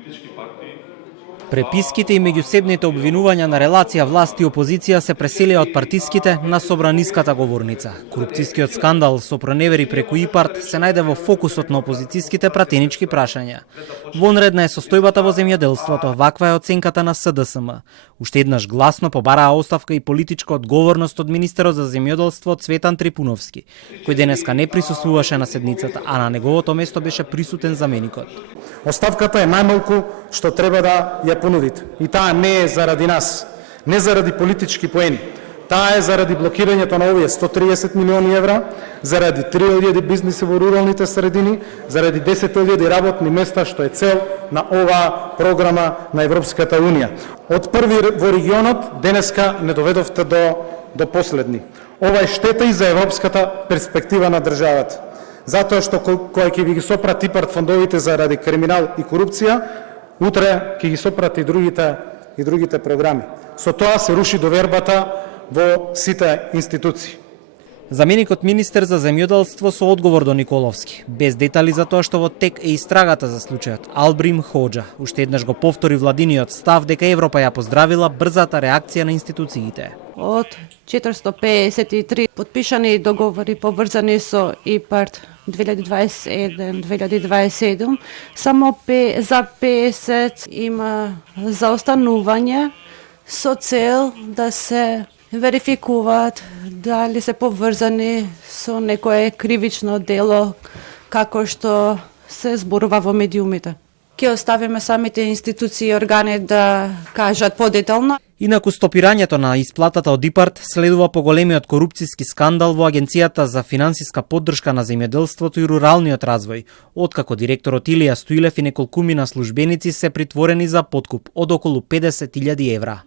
политички партии. Преписките и меѓусебните обвинувања на релација власт и опозиција се преселија од партиските на собраниската говорница. Корупцијскиот скандал со проневери преку ИПАРТ се најде во фокусот на опозицијските пратенички прашања. Вонредна е состојбата во земјоделството, ваква е оценката на СДСМ. Уште еднаш гласно побараа оставка и политичка одговорност од министерот за земјоделство Цветан Трипуновски, кој денеска не присуствуваше на седницата, а на неговото место беше присутен заменикот. Оставката е најмалку што треба да ја понудите. И таа не е заради нас, не заради политички поени. Таа е заради блокирањето на овие 130 милиони евра, заради 3000 бизниси во руралните средини, заради 10.000 работни места, што е цел на оваа програма на Европската Унија. Од први во регионот, денеска не доведовте до последни. Ова е штета и за европската перспектива на државата. Затоа што кој ќе ги сопрати ИПАРТ фондовите заради криминал и корупција, утре ќе ги сопрати и другите програми. Со тоа се руши довербата во сите институции. Заменикот министер за земјоделство со одговор до Николовски, без детали за тоа што во тек е истрагата за случајот. Албрим Хоџа уште еднаш го повтори владиниот став дека Европа ја поздравила брзата реакција на институциите. Од 453 подпишани договори поврзани со ИПАРТ 2021-2027, само за 50 има заостанување со цел да се верификуваат дали се поврзани со некое кривично дело како што се зборува во медиумите. Ќе оставиме самите институции и органи да кажат подетално. Инаку стопирањето на исплатата од ИПАРТ следува поголемиот корупцијски скандал во Агенцијата за финансиска поддршка на земјоделството и руралниот развој, откако директорот Илија Стоилев и неколкумина службеници се притворени за подкуп од околу 50.000 евра.